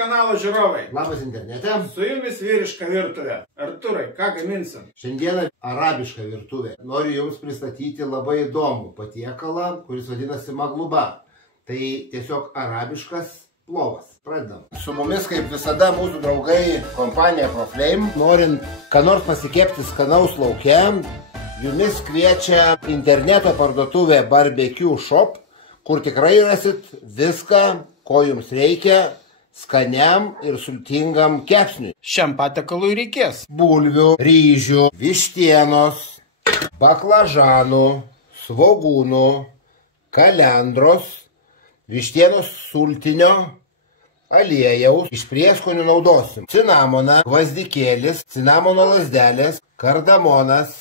kanalo žiūrovai. Labas internete. Su jumis vyriška virtuvė. Artūrai, ką gaminsim? Šiandieną arabiška virtuvė. Noriu jums pristatyti labai įdomų patiekalą, kuris vadinasi magluba. Tai tiesiog arabiškas plovas. Pradedam. Su mumis, kaip visada, mūsų draugai kompanija ProFlame. Norint ką nors pasikepti skanaus lauke, jumis kviečia interneto parduotuvė Barbecue Shop, kur tikrai rasit viską, ko jums reikia skaniam ir sultingam kepsniui. Šiam patiekalui reikės Bulvių, ryžių, vištienos, baklažanų, svogūnų, kalendros, vištienos sultinio, aliejaus. Iš prieskonių naudosim cinamoną, gvazdikėlis, cinamono lazdelės, kardamonas,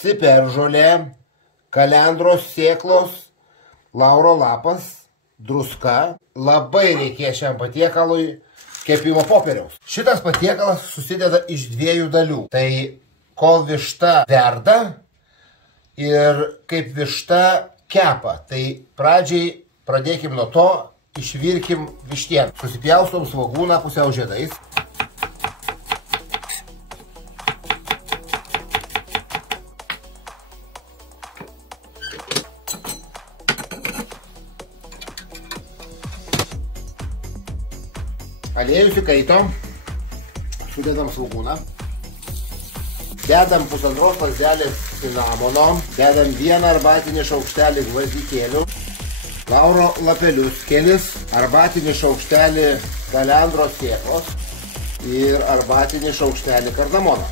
ciperžolė, kalendros sėklos, lauro lapas, druska. Labai reikės šiam patiekalui kepimo popieriaus. Šitas patiekalas susideda iš dviejų dalių. Tai kol višta verda ir kaip višta kepa. Tai pradžiai pradėkim nuo to, išvirkim vištieną. Susipjaustom svogūną pusiau žiedais. Aliejus įkaito, sudedam svogūną, dedam pusantros lazdelės cinamono, dedam 1 arbatinį šaukštelį gvazdikėlių, lauro lapelius kelis, arbatinį šaukštelį kalendros sėklos ir arbatinį šaukštelį kardamono.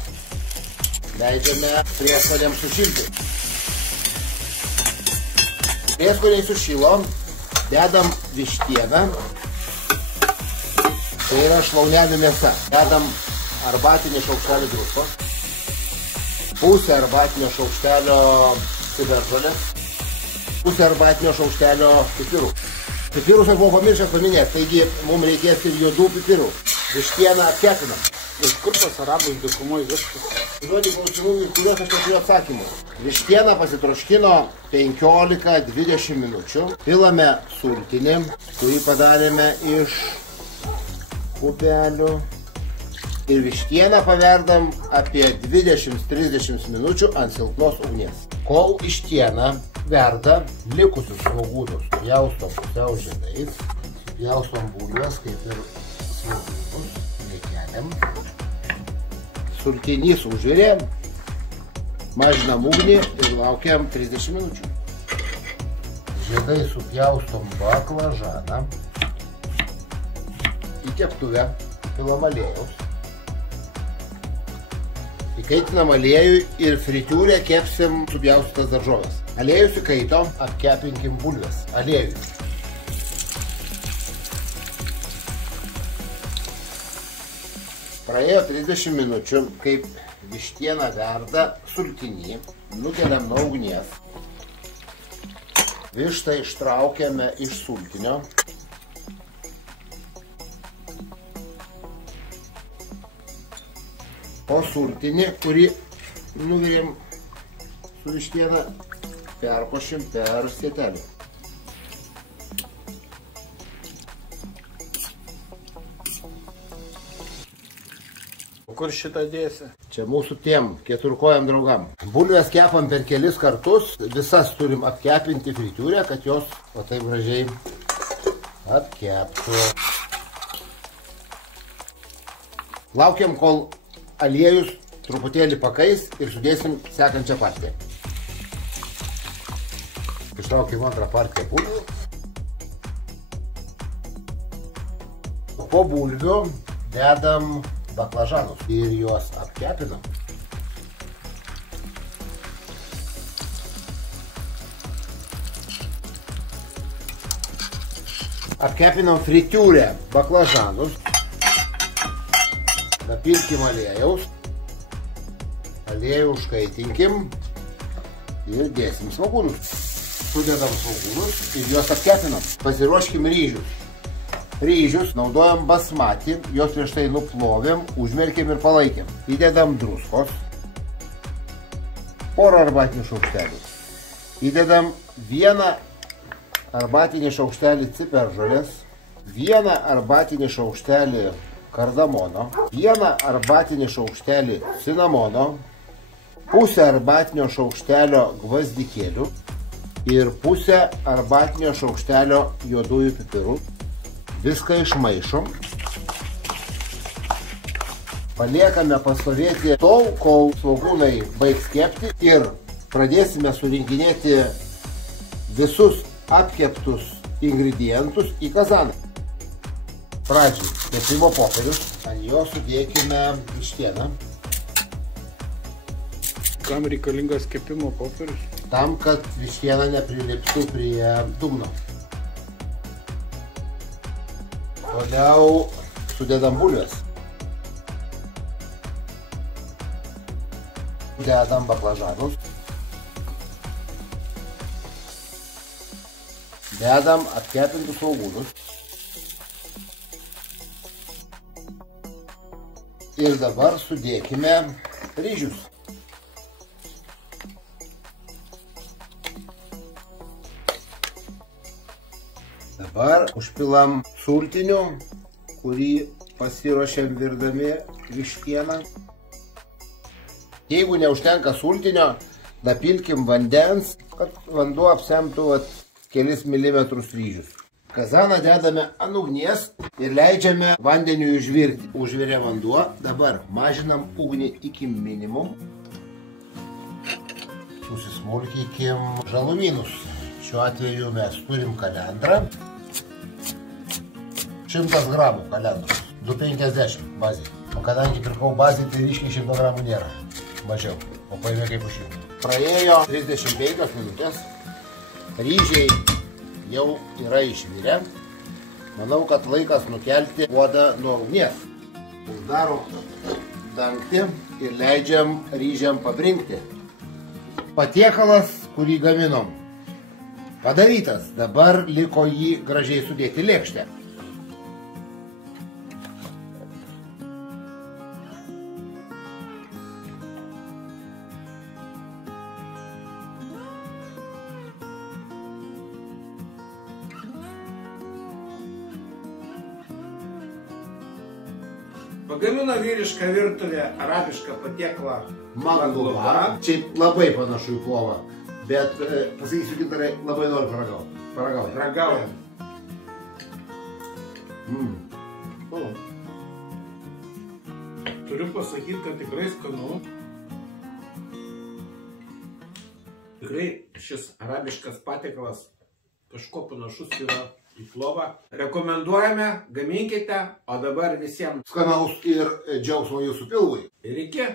Leidžiame prieskoniams sušilti. Prieskoniai sušilo, dedam vištieną. Tai yra šlaunelių mėsa. Dedam arbatinį šaukštelį druskos, pusę arbatinio šaukštelio ciberžolės, pusę arbatinio šaukštelio pipirų. Pipirus aš buvau pamiršęs paminėti, taigi mums reikės ir juodų pipirų. Vištieną apkepinam. Iš kur pas arabus dykumoj viskas? Žodį klausimų, kuriuos aš neturiu atsakymų. Vištieną pasitroškino 15-20 minučių. Pilame sultinį, kurį padarėme iš pupelių. Ir vištieną paverdam apie 20-30 minučių ant silpnos ugnies. Kol vištiena verda, likusius svogūnus pjaustom pusiau žiedais, pjaustom bulves kaip ir svogūnus, reikeliam. Sultinys užvirė, mažinam ugnį ir laukiam 30 minučių. Žiedai supjaustom baklažaną. Į keptuvę pilam aliejaus. Įkaitinam aliejų ir fritiūrę kepsim supjaustytas daržoves. Aliejus įkaito, apkepinkim bulves. Aliejui. Praėjo 30 minučių, kaip vištiena verda sultinį, nukeliam nuo ugnies. Vištą ištraukiame iš sultinio. O sultinį, kurį nuvirėm su vištiena, perkošim per sietelį. Kur šitą dėsi? Čia mūsų tiem keturkojam draugam. Bulves kepam per kelis kartus, visas turim apkepinti fritiūrę, kad jos o taip gražiai apkeptų. Laukiam, kol aliejus truputėlį pakais ir sudėsim sekančią partiją. Ištraukim antrą partiją bulvių. Po bulvių dedam baklažanus ir juos apkepinam. Apkepinam fritiūrę baklažanus. Napilkim aliejaus, aliejų užkaitinkim ir dėsim svogūnus. Sudedam svogūnus ir juos apkepinam. Pasiruoškim ryžius. Ryžius naudojam basmatį, juos prieš tai nuplovėm, užmerkėm ir palaikėm. Įdedam druskos, porą arbatinių šaukštelių. Įdedam 1 arbatinį šaukštelį ciperžolės, 1 arbatinį šaukštelį kardamono, 1 arbatinį šaukštelį cinamono, pusę arbatinio šaukštelio gvazdikėlių ir pusę arbatinio šaukštelio juodųjų pipirų. Viską išmaišom. Paliekame pastovėti tol, kol svogūnai baigs kepti ir pradėsime surinkinėti visus apkeptus ingredientus į kazaną. Pradžiai kepimo popierius, ant jo sudėkime vištieną. Kam reikalingas kepimo popierius? Tam, kad vištiena neprilipstų prie dugno. Toliau sudedam bulves. Dedam baklažanus. Dedam apkepintus svogūnus. Ir dabar sudėkime ryžius. Dabar užpilam sultiniu, kurį pasiruošėm virdami vištieną. Jeigu neužtenka sultinio, napilkim vandens, kad vanduo apsemtų kelis milimetrus ryžius. Kazaną dedame ant ugnies ir leidžiame vandeniui užvirti. Užvirė vanduo, dabar mažinam ugnį iki minimum. Susismulkykim žalumynus. Šiuo atveju mes turim kalendrą. 100 gramų kalendros, 2,50 bazė. O kadangi pirkau bazį, tai ryškiai 100 gramų nėra. Mažiau, o paėmė kaip už jų. Praėjo 35 minutės, ryžiai jau yra išvirę. Manau, kad laikas nukelti puodą nuo ugnies. Uždarom dangtį ir leidžiam ryžiam pabrinkti. Patiekalas, kurį gaminom, padarytas. Dabar liko jį gražiai sudėti lėkštę. Pagamino vyrišką virtuvę arabišką patiekalą Magluba. Čia labai panašu į plovą, bet pasakysiu, Gintarai, labai noriu paragauti. Ragaujam. Turiu pasakyti, kad tikrai skanu. Tikrai šis arabiškas patiekalas kažko panašus yra į plovą. Rekomenduojame, gaminkite, o dabar visiems skanaus ir džiaugsmo jūsų pilvui. ir iki.